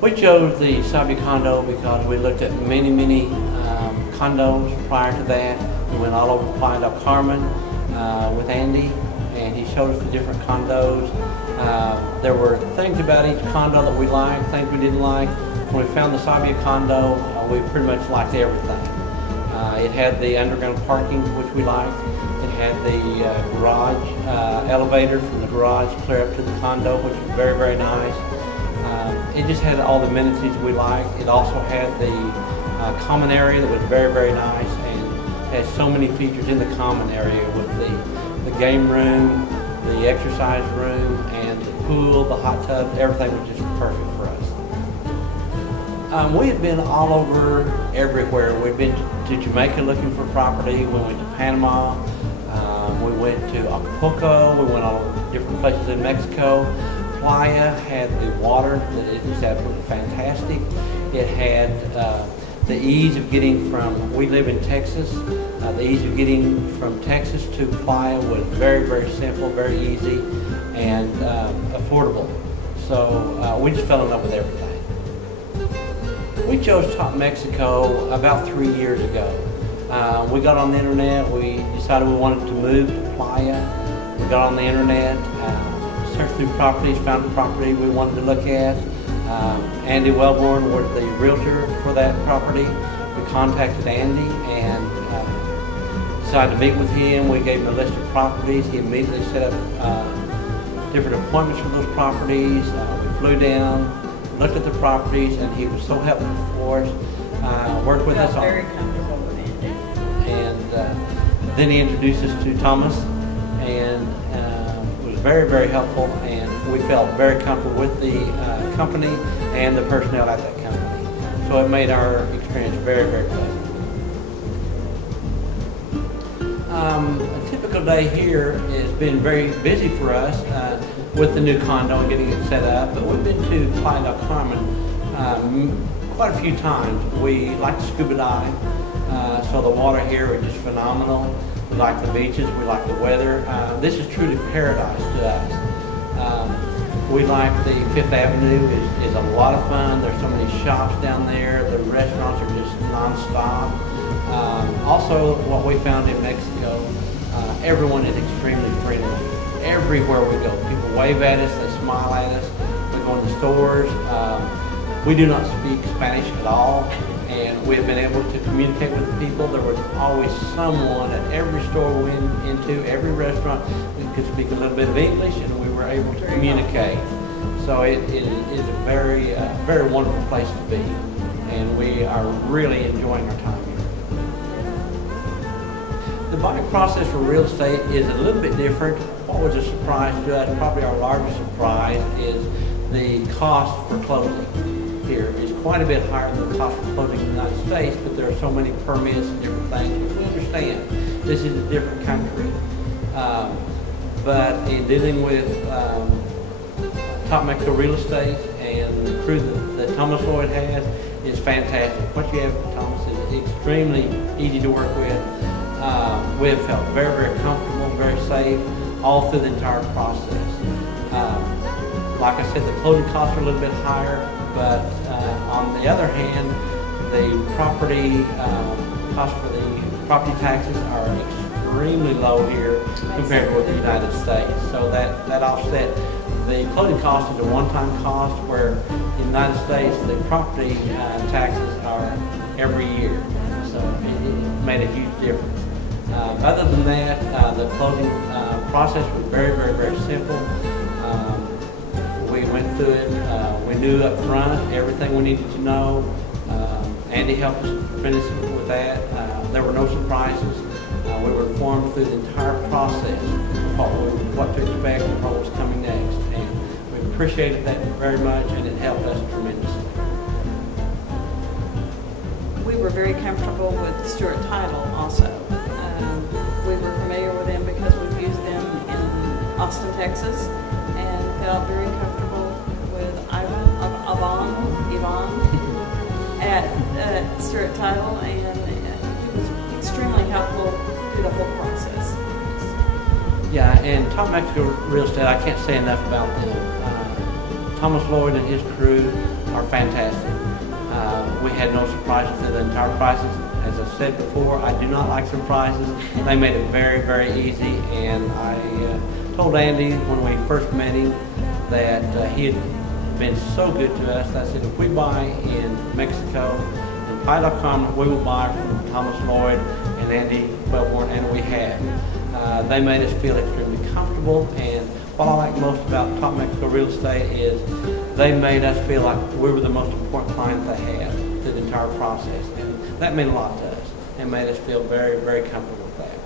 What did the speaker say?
We chose the Sabbia condo because we looked at many condos prior to that. We went all over Playa del Carmen with Andy, and he showed us the different condos. There were things about each condo that we liked, things we didn't like. When we found the Sabbia condo, we pretty much liked everything. It had the underground parking, which we liked. It had the garage elevator from the garage clear up to the condo, which was very nice. It just had all the amenities we liked. It also had the common area that was very nice, and had so many features in the common area with the game room, the exercise room, and the pool, the hot tub. Everything was just perfect for us. We had been all over everywhere. We'd been to Jamaica looking for property. We went to Panama. We went to Acapulco. We went all over different places in Mexico. Playa had the water that is just absolutely fantastic. It had the ease of getting from, we live in Texas, the ease of getting from Texas to Playa was very simple, very easy, and affordable. So we just fell in love with everything. We chose TOPMexico about 3 years ago. We got on the internet, we decided we wanted to move to Playa. We got on the internet, searched through properties, found a property we wanted to look at. Andy Wellborn was the realtor for that property. We contacted Andy and decided to meet with him. We gave him a list of properties. He immediately set up different appointments for those properties. We flew down, looked at the properties, and he was so helpful for us. Worked with us. Very comfortable with Andy. And then he introduced us to Thomas, and very helpful, and we felt very comfortable with the company and the personnel at that company. So it made our experience very pleasant. A typical day here has been very busy for us with the new condo and getting it set up, but we've been to Playa del Carmen quite a few times. We like to scuba dive, so the water here is just phenomenal. We like the beaches, we like the weather. This is truly paradise to us. We like the Fifth Avenue, is a lot of fun. There's so many shops down there. The restaurants are just non-stop. Also, what we found in Mexico, everyone is extremely friendly. Everywhere we go, people wave at us, they smile at us. We go in the stores. We do not speak Spanish at all, and we have been able to communicate with the people. There was always someone at every store we went into, every restaurant, that could speak a little bit of English, and we were able to communicate. So it is a very wonderful place to be, and we are really enjoying our time here. The buying process for real estate is a little bit different. What was a surprise to us, probably our largest surprise, is the cost for closing here is quite a bit higher than the cost for closing in the United States, but there are so many permits and different things. We understand this is a different country, but in dealing with TOPMexicoRealEstate and the crew that Thomas Lloyd has is fantastic. What you have at Thomas is extremely easy to work with. We have felt very comfortable, very safe all through the entire process. Like I said, the closing costs are a little bit higher, but on the other hand, the property cost for the property taxes are extremely low here compared with the United States. So that offset. The closing cost is a one-time cost, where in the United States the property taxes are every year. So it made a huge difference. Other than that, the closing process was very simple. We went through it. We knew up front everything we needed to know. Andy helped us finish with that. There were no surprises. We were informed through the entire process of what to expect and what was coming next. And we appreciated that very much, and it helped us tremendously. We were very comfortable with Stuart Title also. We were familiar with them because we've used them in Austin, Texas, and felt very comfortable with Yvonne at Stuart Title, and he extremely helpful through the whole process. Yeah, and Top Mexico Real Estate, I can't say enough about them. Thomas Lloyd and his crew are fantastic. We had no surprises to the entire process. As I said before, I do not like surprises. They made it very, very easy, and I told Andy when we first met him that he had been so good to us. I said, if we buy in Mexico, in Playa del Carmen, we will buy from Thomas Lloyd and Andy Wellborn, and we have. They made us feel extremely comfortable, and what I like most about Top Mexico Real Estate is they made us feel like we were the most important client they had through the entire process, and that meant a lot to us. It made us feel very, very comfortable with that.